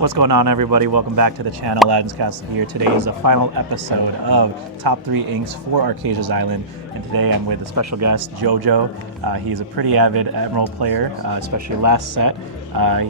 What's going on, everybody? Welcome back to the channel. Aladdin's Castle here. Today is the final episode of Top 3 Inks for Archazia's's Island, and today I'm with a special guest, JoJo. He's a pretty avid Emerald player, especially last set.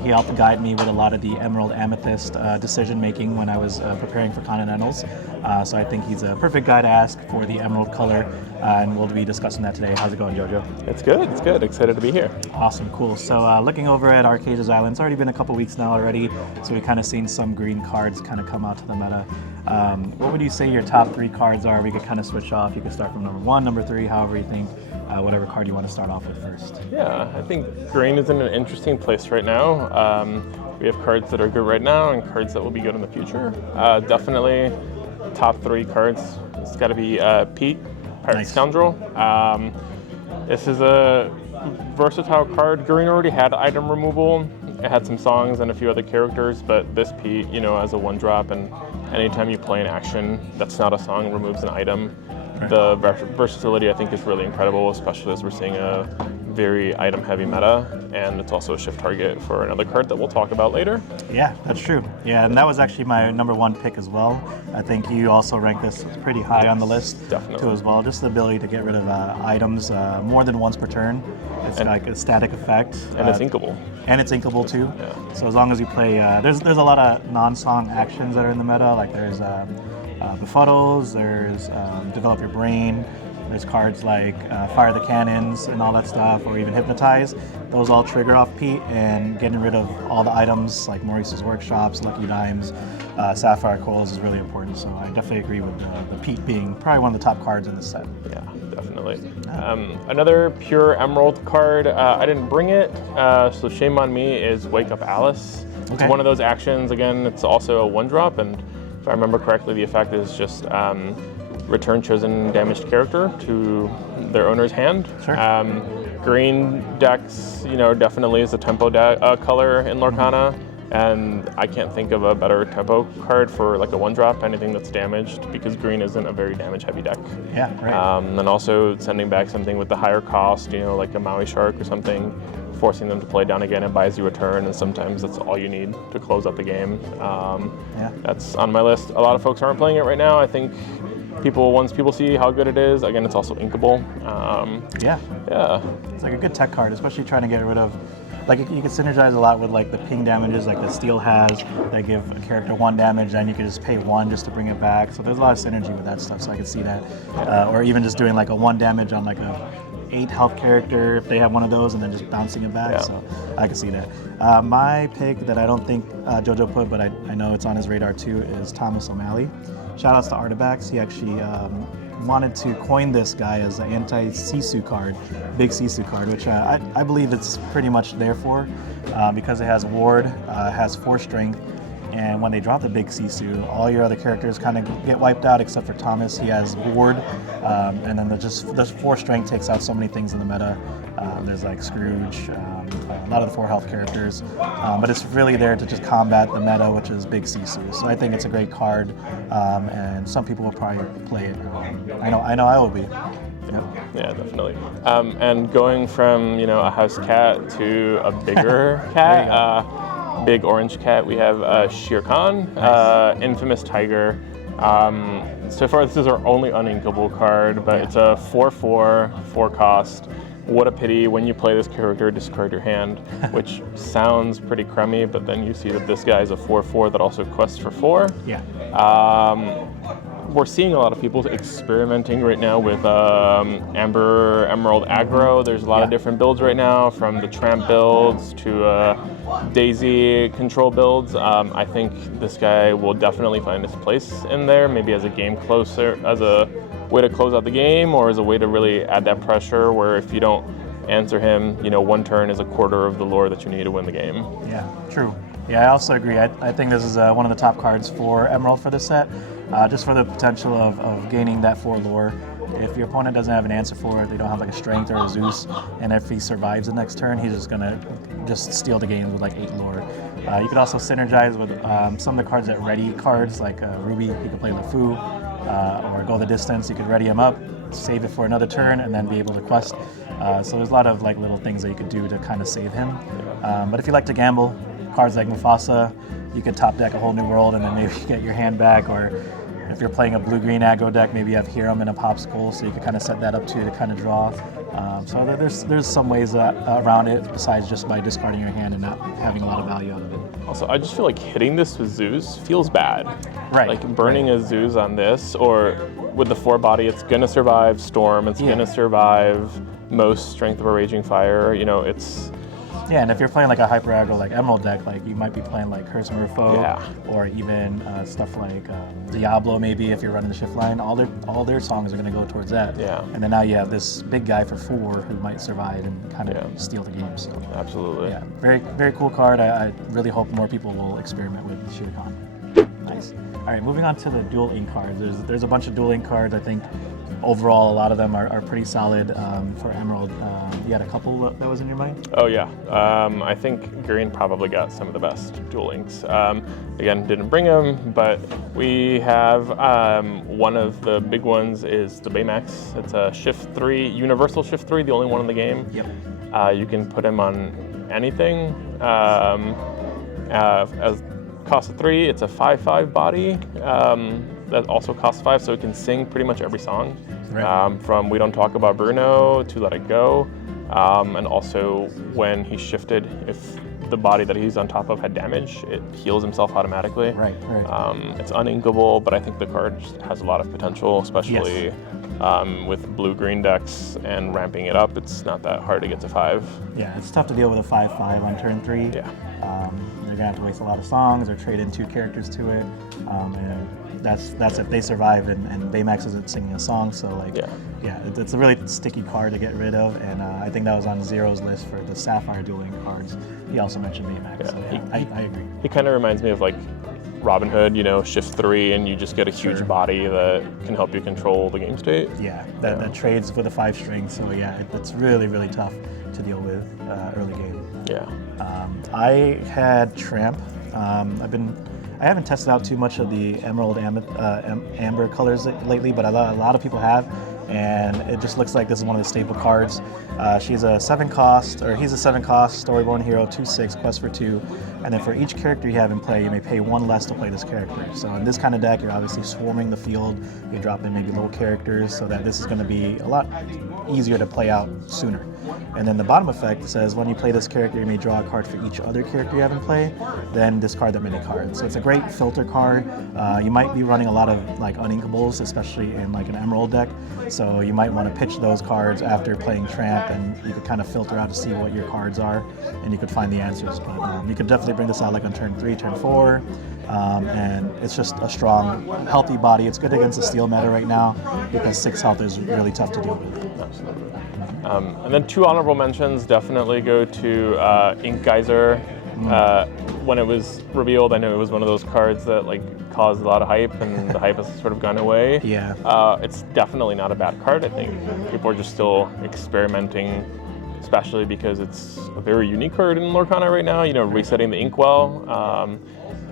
He helped guide me with a lot of the Emerald Amethyst decision making when I was preparing for Continentals. So I think he's a perfect guy to ask for the Emerald color, and we'll be discussing that today. How's it going, JoJo? It's good. It's good. Excited to be here. Awesome, cool. So looking over at Archazia's's Island, it's already been a couple weeks now already, so we kind of seen some green cards kind of come out to the meta. What would you say your top 3 cards are? We could kind of switch off. You could start from number 1, number 3, however you think. Whatever card you want to start off with first. Yeah, I think green is in an interesting place right now. We have cards that are good right now and cards that will be good in the future. Definitely top 3 cards. It's got to be Pete, Pirate Scoundrel. This is a versatile card. Green already had item removal. It had some songs and a few other characters, but this Pete, you know, as a 1-drop, and anytime you play an action that's not a song, removes an item. Right. The versatility, I think, is really incredible, especially as we're seeing a very item-heavy meta, and it's also a shift target for another card that we'll talk about later. Yeah, that's true. Yeah, and that was actually my number 1 pick as well. I think you also rank this pretty high on the list, definitely, too, as well. Just the ability to get rid of items more than once per turn. It's like a static effect. And it's inkable. And it's inkable, too. Yeah. So as long as you play, there's a lot of non-song actions that are in the meta, like there's Befuddles, there's Develop Your Brain, there's cards like Fire the Cannons and all that stuff, or even Hypnotize. Those all trigger off Pete, and getting rid of all the items like Maurice's Workshops, Lucky Dimes, Sapphire Coils is really important. So I definitely agree with the Pete being probably one of the top cards in this set. Yeah, definitely. Another pure Emerald card, I didn't bring it, so shame on me, is Wake Up Alice. Okay. It's one of those actions. Again, it's also a 1-drop, and if I remember correctly, the effect is just return chosen damaged character to their owner's hand. Sure. Green decks, you know, definitely is a tempo color in Lorcana, and I can't think of a better tempo card for like a 1-drop, anything that's damaged, because green isn't a very damage-heavy deck. Yeah, right. And also sending back something with the higher cost, you know, like a Maui Shark or something, forcing them to play down again and buys you a turn, and sometimes that's all you need to close out the game. That's on my list. A lot of folks aren't playing it right now. I think once people see how good it is, again, it's also inkable. Yeah. It's like a good tech card, especially trying to get rid of, like, you can synergize a lot with like the ping damages, like the steel has, that give a character 1 damage, and you can just pay 1 just to bring it back. So there's a lot of synergy with that stuff, so I can see that. Or even just doing like a 1 damage on like a 8 health character if they have one of those, and then just bouncing it back. So I can see that. My pick that I don't think JoJo put, but I know it's on his radar too, is Thomas O'Malley. Shoutouts to Artifacts. He actually wanted to coin this guy as an anti-Sisu card, big Sisu card, which I believe it's pretty much there for, because it has Ward, has 4 strength, and when they drop the big Sisu, all your other characters kind of get wiped out except for Thomas. He has Ward, and then the 4 strength takes out so many things in the meta. There's like Scrooge, a lot of the 4 health characters, but it's really there to just combat the meta, which is big Sisu. So I think it's a great card, and some people will probably play it. I know I will be. Yep. Yeah, definitely. And going from, you know, a house cat to a bigger cat, big orange cat, we have Shere Khan, infamous tiger. So far, this is our only uninkable card, but it's a 4/4, 4 cost. What a pity, when you play this character, discard your hand, which sounds pretty crummy, but then you see that this guy is a 4/4 that also quests for 4. Yeah. We're seeing a lot of people experimenting right now with Amber Emerald aggro. There's a lot of different builds right now, from the Tramp builds to Daisy control builds. I think this guy will definitely find his place in there, maybe as a game closer, as a way to close out the game, or as a way to really add that pressure where if you don't answer him, you know, 1 turn is a quarter of the lore that you need to win the game. Yeah, true. Yeah, I also agree. I think this is one of the top cards for Emerald for this set, just for the potential of gaining that 4 lore. If your opponent doesn't have an answer for it, they don't have like a Strength or a Zeus, and if he survives the next turn, he's just gonna steal the game with like 8 lore. You could also synergize with some of the cards that ready cards, like Ruby. You could play LeFou, or Go the Distance. You could ready him up, save it for another turn, and then be able to quest. So there's a lot of like little things that you could do to kind of save him. But if you like to gamble, cards like Mufasa, you could top deck a whole new world and then maybe get your hand back, or if you're playing a blue-green aggro deck, maybe you have Hiram and a Popsicle, so you could kind of set that up too to kind of draw. So there's some ways around it besides just by discarding your hand and not having a lot of value out of it. Also, I just feel like hitting this with Zeus feels bad. Right. Like burning a Zeus on this, or with the 4 body, it's gonna survive Storm, it's gonna survive most Strength of a Raging Fire, you know, it's... Yeah, and if you're playing like a hyper aggro like Emerald deck, like you might be playing like Curse Merfolk, or even stuff like Diablo maybe if you're running the shift line. All their songs are going to go towards that. Yeah. And then now you have this big guy for 4 who might survive and kind of steal the game. So absolutely. Yeah, very very cool card. I really hope more people will experiment with Shirkan. Nice. All right, moving on to the Dual Ink cards. There's a bunch of Dual Ink cards. I think overall a lot of them are pretty solid for Emerald. You had a couple that was in your mind? Oh yeah, I think Green probably got some of the best Dual Inks. Again, didn't bring them, but we have one of the big ones is the Baymax. It's a Shift 3, Universal Shift 3, the only one in the game. Yep. You can put him on anything. As cost of 3, it's a 5/5 body that also costs 5, so it can sing pretty much every song. Right. From We Don't Talk About Bruno to Let It Go. And also when he's shifted, if the body that he's on top of had damage, it heals himself automatically. Right. It's uninkable, but I think the card just has a lot of potential, especially with blue-green decks and ramping it up. It's not that hard to get to 5. Yeah, it's tough to deal with a 5/5 on turn 3. Yeah. You're gonna have to waste a lot of songs or trade in 2 characters to it, and that's if they survive and Baymax isn't singing a song. So it's a really sticky card to get rid of, and I think that was on Zero's list for the Sapphire dueling cards. He also mentioned Baymax. Yeah. So I agree. He kind of reminds me of like Robin Hood, you know, Shift 3, and you just get a huge body that can help you control the game state. Yeah, that trades with a 5-string. So it's really tough to deal with early game. Yeah. I had Tramp. I haven't tested out too much of the Emerald Amber colors lately, but a lot of people have, and it just looks like this is one of the staple cards. He's a 7-cost Storyborn Hero, 2/6, quest for 2, and then for each character you have in play, you may pay 1 less to play this character. So in this kind of deck, you're obviously swarming the field. You drop in maybe little characters, so that this is going to be a lot easier to play out sooner. And then the bottom effect says when you play this character, you may draw a card for each other character you have in play, then discard that many cards. So it's a great filter card. You might be running a lot of like uninkables, especially in like an Emerald deck. So you might want to pitch those cards after playing Tramp, and you could kind of filter out to see what your cards are, and you could find the answers. But you could definitely bring this out like on turn 3, turn 4, and it's just a strong, healthy body. It's good against the steel meta right now because 6 health is really tough to deal with. Absolutely. And then 2 honorable mentions definitely go to Ink Geyser. When it was revealed, I know it was one of those cards that like caused a lot of hype, and the hype has sort of gone away. Yeah. It's definitely not a bad card. I think people are just still experimenting, especially because it's a very unique card in Lorcana right now. You know, resetting the Inkwell.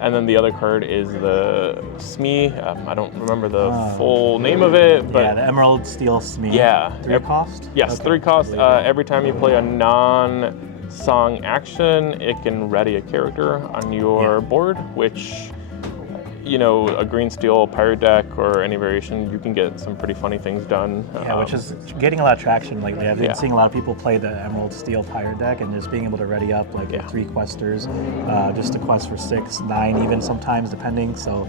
And then the other card is the Smee. I don't remember the full name of it, but the Emerald Steel Smee. Yeah. 3 cost? Yes, Okay. 3 cost. Every time you play a non-song action, it can ready a character on your board, which, you know, a green steel pirate deck or any variation, you can get some pretty funny things done. Yeah, which is getting a lot of traction lately. I've been seeing a lot of people play the Emerald Steel pirate deck and just being able to ready up like 3 questers, just a quest for 6, 9 even sometimes depending. So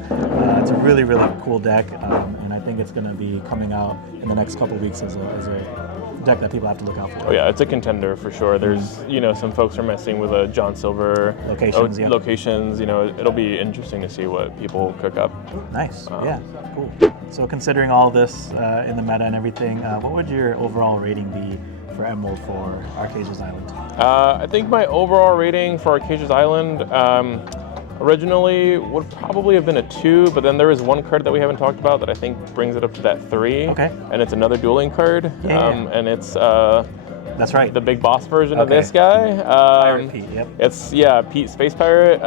it's a really cool deck, and I think it's going to be coming out in the next couple of weeks as a deck that people have to look out for. Oh yeah, it's a contender for sure. There's, you know, some folks are messing with a John Silver locations. You know, it'll be interesting to see what people cook up. Nice. Yeah, cool. So considering all this in the meta and everything, what would your overall rating be for Emerald for Archazia's's Island? I think my overall rating for Archazia's's Island originally would probably have been a 2, but then there is one card that we haven't talked about that I think brings it up to that 3. Okay. And it's another dueling card. And it's that's right, the big boss version of this guy. Pirate Pete, yep. It's Pete Space Pirate,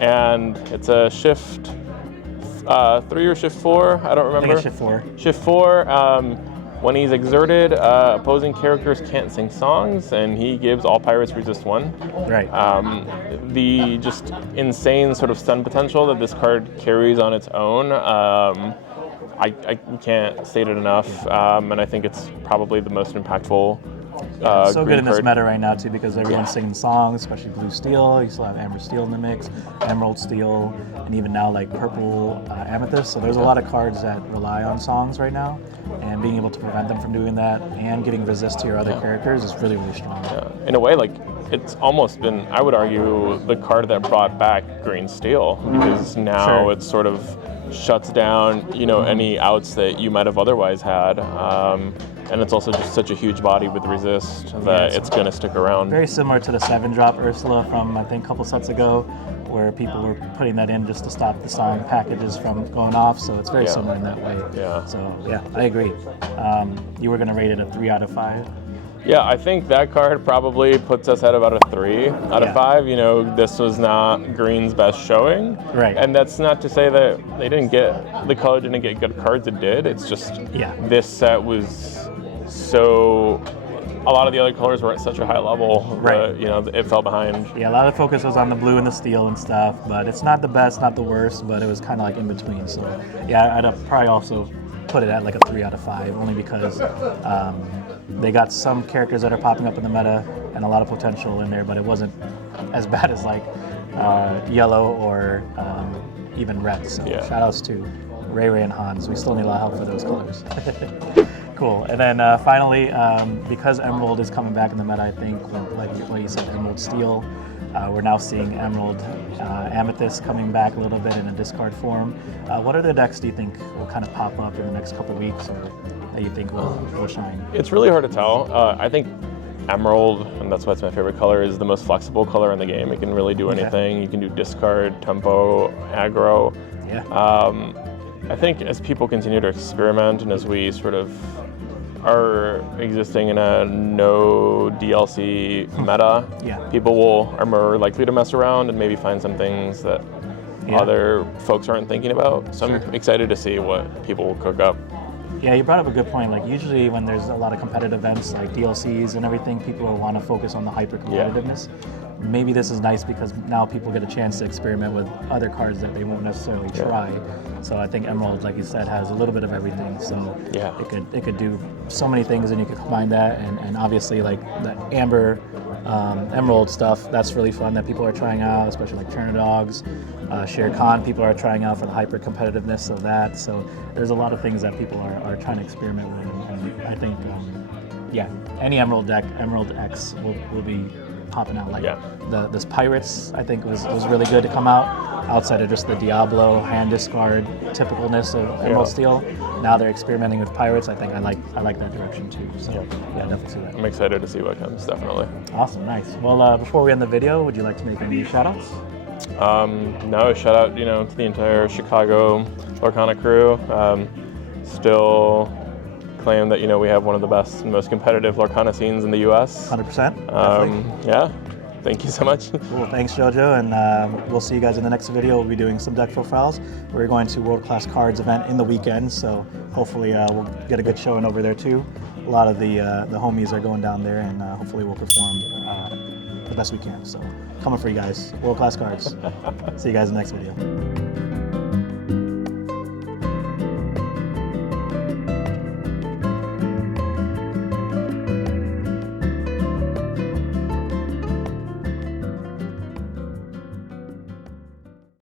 and it's a Shift 3 or Shift 4. I don't remember. I think it's Shift 4. Shift 4. When he's exerted, opposing characters can't sing songs, and he gives all pirates resist 1. Right. The just insane sort of stun potential that this card carries on its own, I can't state it enough, and I think it's probably the most impactful. So good in this meta right now too, because everyone's singing songs, especially blue steel. You still have amber steel in the mix, emerald steel, and even now like purple amethyst. So there's a lot of cards that rely on songs right now, and being able to prevent them from doing that and giving resist to your other characters is really, really strong. Yeah. In a way, like it's almost been, I would argue, the card that brought back green steel, because now it sort of shuts down, you know, any outs that you might have otherwise had. And it's also just such a huge body with resist that it's going to stick around. Very similar to the 7-drop Ursula from, I think, a couple sets ago, where people were putting that in just to stop the song packages from going off. So it's very similar in that way. Yeah. So, yeah, I agree. You were going to rate it a 3 out of 5? Yeah, I think that card probably puts us at about a 3 out of 5. You know, this was not Green's best showing. Right. And that's not to say that they didn't get, the color didn't get good cards, it did. It's just this set was so, a lot of the other colors were at such a high level that, you know, it fell behind. Yeah, a lot of the focus was on the blue and the steel and stuff, but it's not the best, not the worst, but it was kind of like in between. So, yeah, I'd probably also put it at like a 3 out of 5, only because they got some characters that are popping up in the meta and a lot of potential in there, but it wasn't as bad as like yellow or even red. So shoutouts to Ray and Hans. We still need a lot of help for those colors. Cool. And then finally, because Emerald is coming back in the meta, I think, like what you said, Emerald Steel, we're now seeing Emerald Amethyst coming back a little bit in a discard form. What other decks do you think will kind of pop up in the next couple weeks, or that you think will shine? It's really hard to tell. I think Emerald, and that's why it's my favorite color, is the most flexible color in the game. It can really do anything. You can do discard, tempo, aggro. I think as people continue to experiment and as we sort of are existing in a no DLC meta, people are more likely to mess around and maybe find some things that other folks aren't thinking about. So I'm excited to see what people will cook up. Yeah, you brought up a good point. Like usually when there's a lot of competitive events like DLCs and everything, people will want to focus on the hyper competitiveness. Maybe this is nice because now people get a chance to experiment with other cards that they won't necessarily try. So I think Emerald, like you said, has a little bit of everything. So it could do so many things, and you could combine that, and obviously like the Amber Emerald stuff, that's really fun that people are trying out, especially like Turnidogs, Shere Khan, people are trying out for the hyper competitiveness of that. So there's a lot of things that people are trying to experiment with, and I think any Emerald deck, Emerald X will be popping out. Like this Pirates, I think was really good to come out outside of just the Diablo hand discard typicalness of Emerald Steel. Now they're experimenting with Pirates. I think I like that direction too. So definitely see that. I'm excited to see what comes, definitely. Awesome, nice. Well, before we end the video, would you like to make any shout-outs? No, shout out, to the entire Chicago Lorcana crew. Still claim that, we have one of the best and most competitive Lorcana scenes in the US. 100%. Yeah. Thank you so much. Cool. Thanks, JoJo, and we'll see you guys in the next video. We'll be doing some deck profiles. We're going to World Class Cards event in the weekend, so hopefully we'll get a good showing over there too. A lot of the homies are going down there, and hopefully we'll perform the best we can. So coming for you guys, World Class Cards. See you guys in the next video.